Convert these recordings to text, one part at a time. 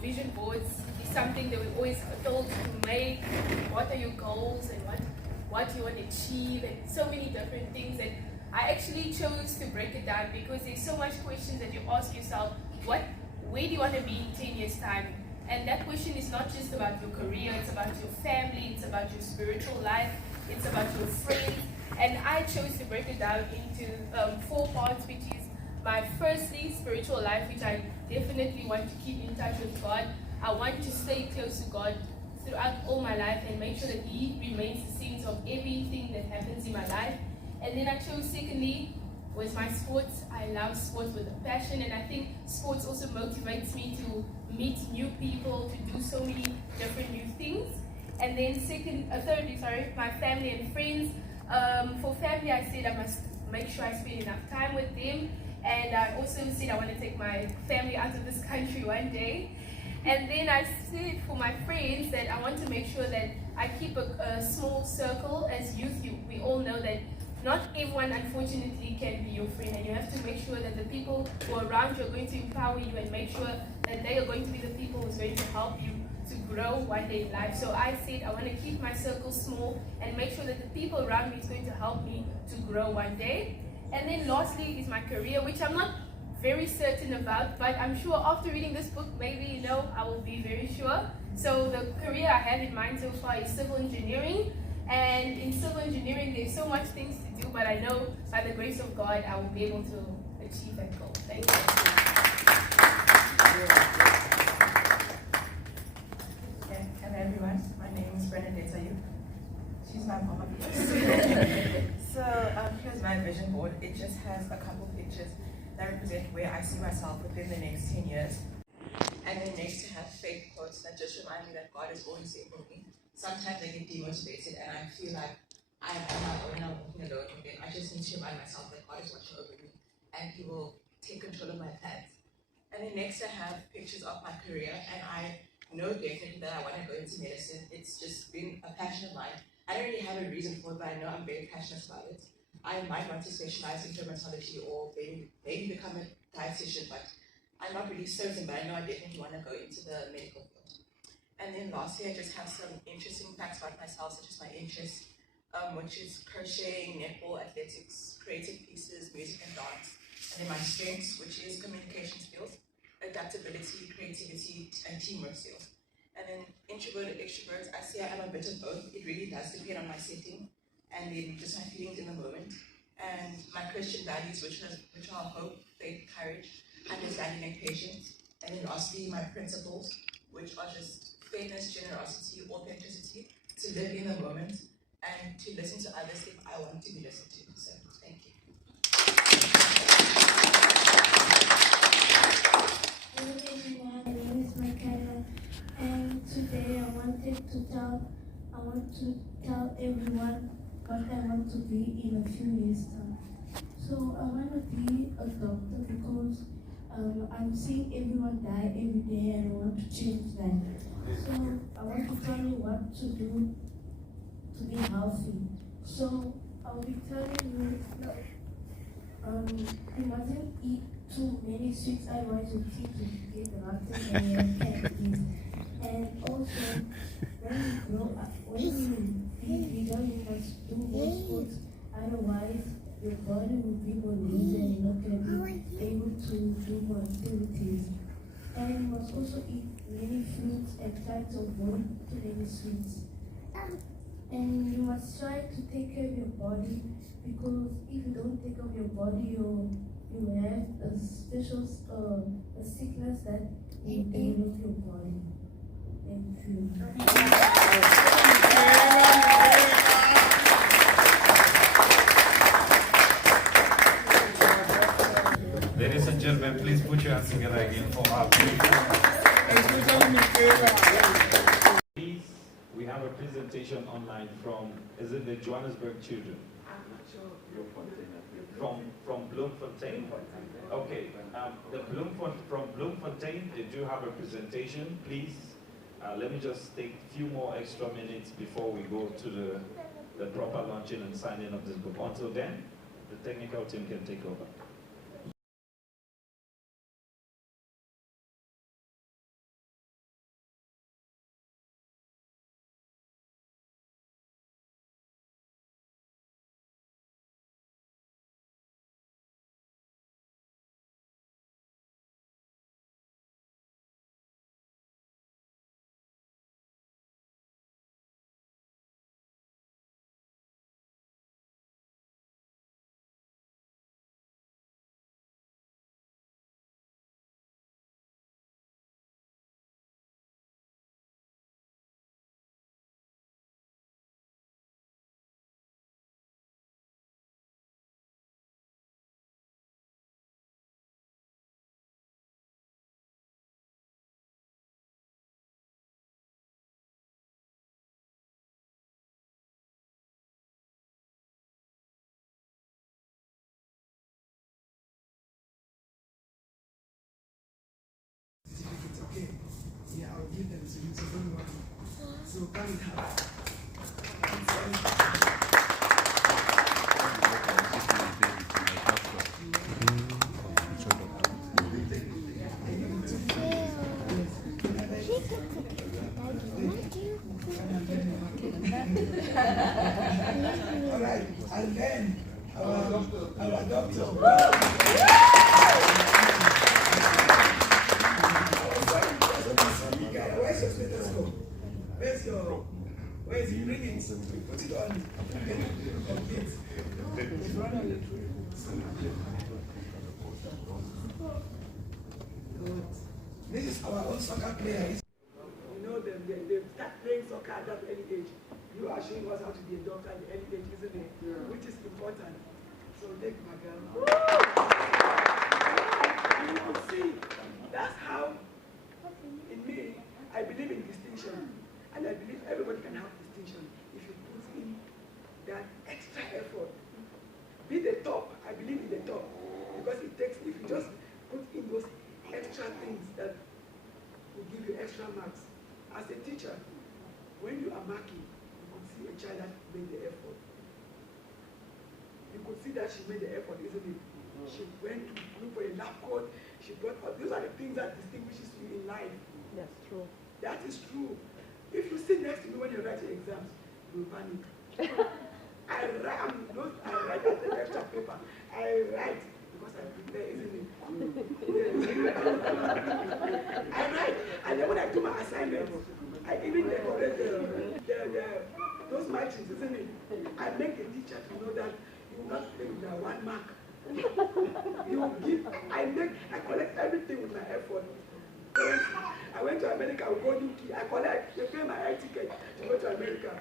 Vision boards is something that we're always told to make. What are your goals and what you want to achieve, and so many different things. And I actually chose to break it down because there's so much questions that you ask yourself. Where do you want to be in 10 years' time? And that question is not just about your career, it's about your family, it's about your spiritual life, it's about your friends. And I chose to break it down into 4 parts, which is my firstly spiritual life, which I definitely want to keep in touch with God. I want to stay close to God throughout all my life and make sure that He remains the center of everything that happens in my life. And then I chose secondly was my sports. I love sports with a passion, and I think sports also motivates me to meet new people, to do so many different new things. And then thirdly, my family and friends. For family, I said I must make sure I spend enough time with them. And I also said I want to take my family out of this country one day. And then I said for my friends that I want to make sure that I keep a small circle. As youth, we all know that not everyone, unfortunately, can be your friend. And you have to make sure that the people who are around you are going to empower you and make sure that they are going to be the people who's going to help you to grow one day in life. So I said I want to keep my circle small and make sure that the people around me is going to help me to grow one day. And then lastly is my career, which I'm not very certain about, but I'm sure after reading this book, maybe, I will be very sure. So the career I have in mind so far is civil engineering. And in civil engineering, there's so much things to do, but I know by the grace of God, I will be able to achieve that goal. Thank you. Okay, hello everyone. My name is Bernadette Ayuk. She's my mom. So here's my vision board. It just has a couple pictures that represent where I see myself within the next 10 years. And then next to have faith quotes that just remind me that God is always there for me. Sometimes I get demotivated and I feel like I'm on my own, I'm walking alone. And I just need to remind myself that God is watching over me and He will take control of my plans. And then next I have pictures of my career, and I know definitely that I want to go into medicine. It's just been a passion of mine. I don't really have a reason for it, but I know I'm very passionate about it. I might want to specialize in dermatology or maybe become a dietitian, but I'm not really certain, but I know I definitely want to go into the medical field. And then lastly, I just have some interesting facts about myself, such as my interests, which is crocheting, netball, athletics, creative pieces, music and dance. And then my strengths, which is communication skills, adaptability, creativity, and teamwork skills. And then introverted, extrovert, I say I am a bit of both. It really does depend on my setting and then just my feelings in the moment. And my Christian values, which are hope, faith, courage, understanding, and patience. And then lastly, my principles, which are just fairness, generosity, authenticity, to live in the moment, and to listen to others if I want to be listened to. So, thank you. Hello everyone, my name is Michaela, and today I want to tell everyone what I want to be in a few years' time. So I want to be a doctor because I'm seeing everyone die every day and I want to change that. So I want to tell you what to do to be healthy. So I'll be telling you, you mustn't eat too many sweets, otherwise your teeth will get rotten and you have cavities. And also, when you grow up, when you be bigger, you must do more sports, otherwise your body will be more lazy and you're not going to be able to do more activities. And you must also eat many fruits and try to avoid too many sweets. And you must try to take care of your body, because if you don't take care of your body, you have a special a sickness that will develop your body. Thank you. Ladies and gentlemen, please put your hands together again for our Please, we have a presentation online from, is it the Johannesburg children? I'm not sure. From Bloemfontein. Okay, from Bloemfontein, they do have a presentation. Please, let me just take a few more extra minutes before we go to the proper launching and signing of this book. Until then, the technical team can take over. So come and have. All right, and then our doctor. Where's your stethoscope? Where is it? Bring it. Put it on. Complete. Good. This is our own soccer player. You know them, they start playing soccer at that early age. You are showing us how to be a doctor at the early age, isn't it? Yeah. Which is important. So take my girl. You will see, that's how, in me, I believe in distinction. And I believe everybody can have distinction if you put in that extra effort. Be the top, I believe in the top. Because it takes, if you just put in those extra things that will give you extra marks. As a teacher, when you are marking, you could see a child that made the effort. You could see that she made the effort, isn't it? She went to look for a lab coat, she brought out, those are the things that distinguishes you in life. That's true. That is true. If you sit next to me when you're writing exams, you will panic. I write at the extra paper. I write because I prepare, isn't it? I write, and then when I do my assignments, I even decorate those margins, isn't it? I make the teacher to know that you will not play with that 1 mark. I collect everything with my effort. I went to America with golden key. They pay my air ticket to go to America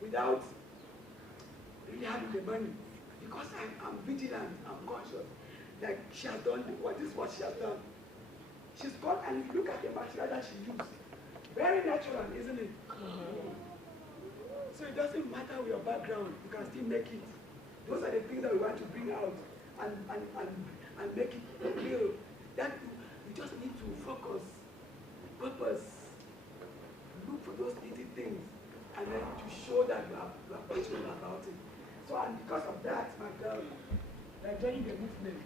without really having the money. Because I'm vigilant, I'm conscious. Like she has done, this is what she has done. She's got, and if you look at the material that she used, very natural, isn't it? So it doesn't matter with your background, you can still make it. Those are the things that we want to bring out and make it real. That you just need to focus, purpose, look for those little things, and then to show that you are passionate about it. So, and because of that, my girl, like joining the movement.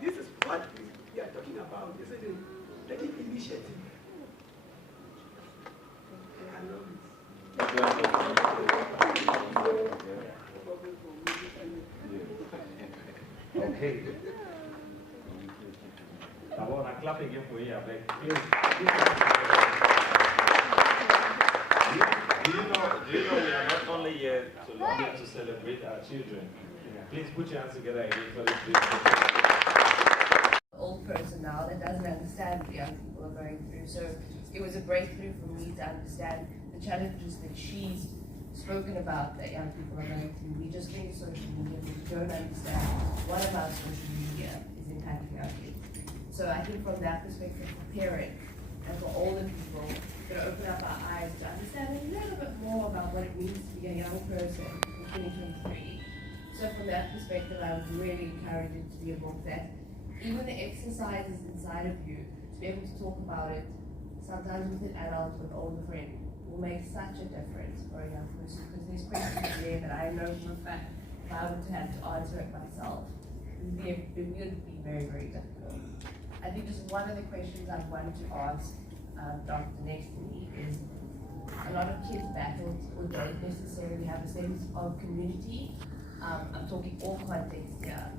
This is what we are talking about, isn't it? Taking initiative. I love it. Okay. D'abord, on clap again for you, avec. Do you know we are not only here to celebrate our children? Please put your hands together again for this beautiful. Old person now that doesn't understand what young people are going through. So it was a breakthrough for me to understand the challenges that she's spoken about that young people are going through. We just think social media, we don't understand what about social media is impacting our kids. So I think from that perspective, for parents and for older people, to open up our eyes to understand a little bit more about what it means to be a young person in 2023. So from that perspective, I would really encourage it to be a book that even the exercises inside of you, to be able to talk about it, sometimes with an adult, with an older friend, will make such a difference for a young person, because there's questions there that I know for a fact, if I were to have to answer it myself, it would be very, very difficult. I think just one of the questions I wanted to ask Dr. next to me is, a lot of kids battle or don't necessarily have a sense of community. I'm talking all contexts here.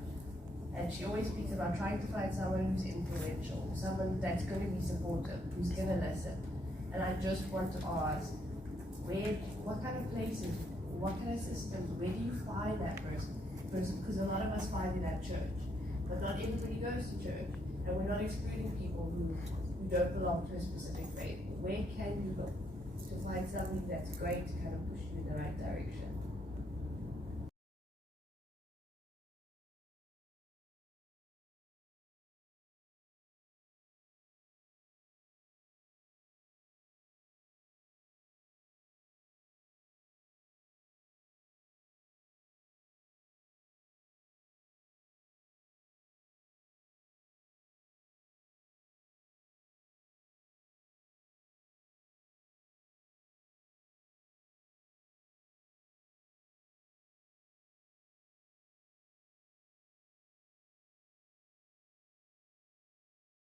And she always speaks about trying to find someone who's influential, someone that's going to be supportive, who's going to listen. And I just want to ask, what kind of places, what kind of systems, where do you find that person? Because a lot of us find it at church, but not everybody goes to church. And we're not excluding people who don't belong to a specific faith. Where can you look to find something that's going to kind of push you in the right direction?